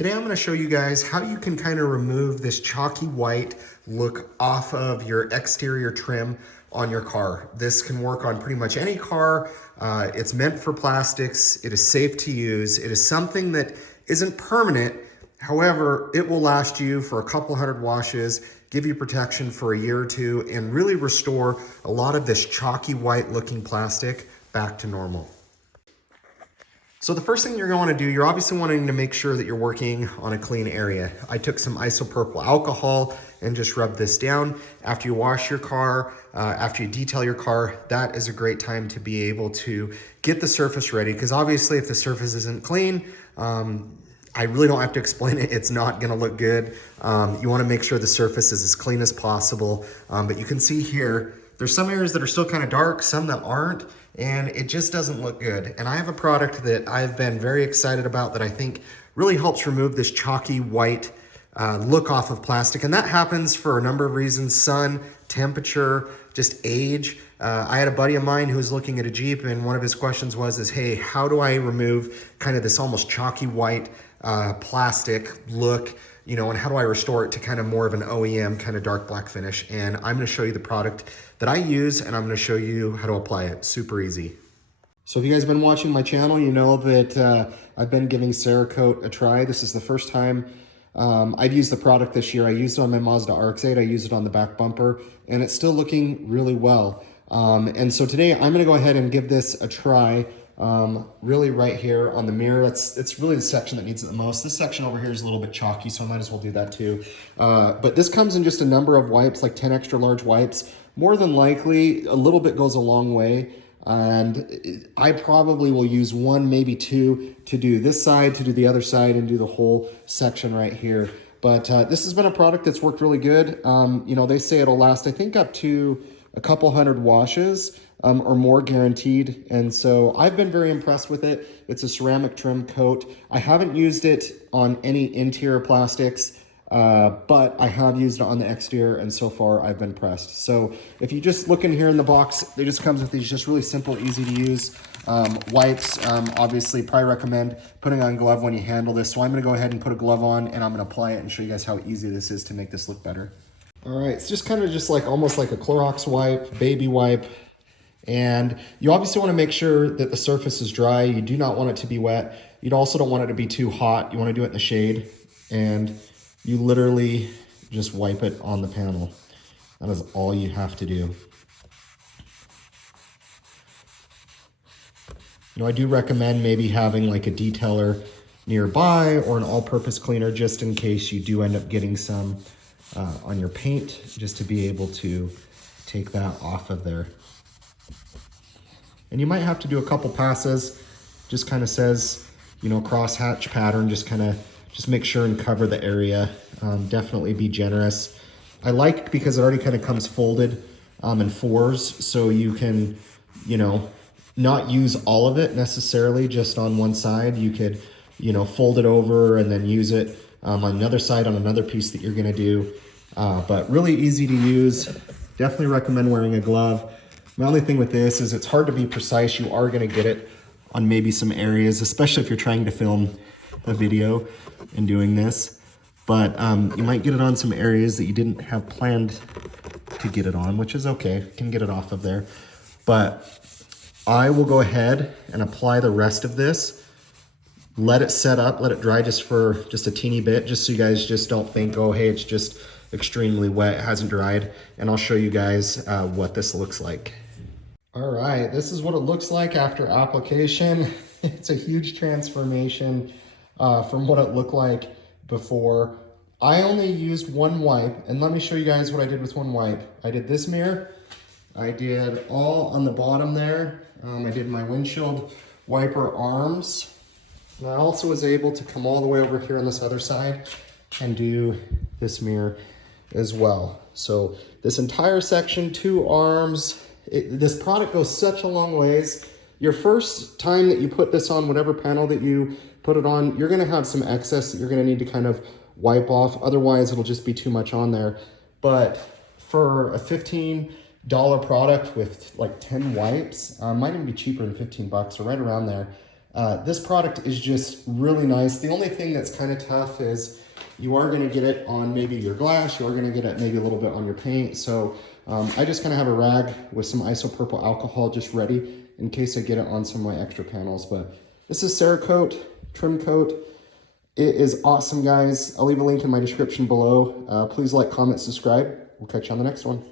Today I'm going to show you guys how you can kind of remove this chalky white look off of your exterior trim on your car. This can work on pretty much any car. It's meant for plastics. It is safe to use. It is something that isn't permanent. However, it will last you for a couple hundred washes, give you protection for a year or two, and really restore a lot of this chalky white looking plastic back to normal. So the first thing you're going to do, you're obviously wanting to make sure that you're working on a clean area. I took some isopropyl alcohol and just rubbed this down. After you wash your car, after you detail your car, that is a great time to be able to get the surface ready. Because obviously if the surface isn't clean, I really don't have to explain it. It's not gonna look good. You wanna make sure the surface is as clean as possible. But you can see here, there's some areas that are still kind of dark, some that aren't, and it just doesn't look good. And I have a product that I've been very excited about that I think really helps remove this chalky white look off of plastic. And that happens for a number of reasons: sun, temperature, just age. I had a buddy of mine who was looking at a Jeep, and one of his questions was, hey, how do I remove kind of this almost chalky white plastic look, you know, and how do I restore it to kind of more of an OEM kind of dark black finish? And I'm going to show you the product that I use, and I'm going to show you how to apply it. Super easy. So if you guys have been watching my channel, you know that I've been giving Cerakote a try. This is the first time I've used the product this year. I used it on my Mazda RX-8. I used it on the back bumper, and it's still looking really well. And so today I'm going to go ahead and give this a try. Really right here on the mirror. It's really the section that needs it the most. This section over here is a little bit chalky, so I might as well do that too. But this comes in just a number of wipes, like 10 extra large wipes. More than likely, a little bit goes a long way. And I probably will use one, maybe two, to do this side, to do the other side, and do the whole section right here. But this has been a product that's worked really good. You know, they say it'll last, I think, up to a couple hundred washes. Or more guaranteed. And so I've been very impressed with it. It's a ceramic trim coat. I haven't used it on any interior plastics, but I have used it on the exterior, and so far I've been impressed. So if you just look in here in the box, it just comes with these just really simple, easy to use wipes. Obviously, probably recommend putting on a glove when you handle this. So I'm gonna go ahead and put a glove on, and I'm gonna apply it and show you guys how easy this is to make this look better. All right, it's just kind of just like almost like a Clorox wipe, baby wipe. And you obviously want to make sure that the surface is dry. You do not want it to be wet. You also don't want it to be too hot. You want to do it in the shade, and you literally just wipe it on the panel. That is all you have to do. You know, I do recommend maybe having like a detailer nearby or an all-purpose cleaner just in case you do end up getting some on your paint, just to be able to take that off of there. And you might have to do a couple passes. Just kind of says, you know, crosshatch pattern, just make sure and cover the area. Definitely be generous. I like because it already kind of comes folded in fours, so you can, you know, not use all of it necessarily just on one side. You could, you know, fold it over and then use it on another side on another piece that you're gonna do. But really easy to use. Definitely recommend wearing a glove. My only thing with this is it's hard to be precise. You are going to get it on maybe some areas, especially if you're trying to film a video and doing this. But you might get it on some areas that you didn't have planned to get it on, which is okay. You can get it off of there. But I will go ahead and apply the rest of this. Let it set up, let it dry just for just a teeny bit, just so you guys just don't think, oh, hey, it's just extremely wet, it hasn't dried. And I'll show you guys what this looks like. All right, this is what it looks like after application. It's a huge transformation from what it looked like before. I only used one wipe, and let me show you guys what I did with one wipe. I did this mirror, I did all on the bottom there. I did my windshield wiper arms. And I also was able to come all the way over here on this other side and do this mirror as well. So this entire section, 2 arms, this product goes such a long ways. Your first time that you put this on, whatever panel that you put it on, you're gonna have some excess that you're gonna need to kind of wipe off. Otherwise, it'll just be too much on there. But for a $15 product with like 10 wipes, might even be cheaper than 15 bucks or right around there. This product is just really nice. The only thing that's kind of tough is you are going to get it on maybe your glass. You are going to get it maybe a little bit on your paint. So I just kind of have a rag with some isopropyl alcohol just ready in case I get it on some of my extra panels. But this is Cerakote trim coat. It is awesome, guys. I'll leave a link in my description below. Please like, comment, subscribe. We'll catch you on the next one.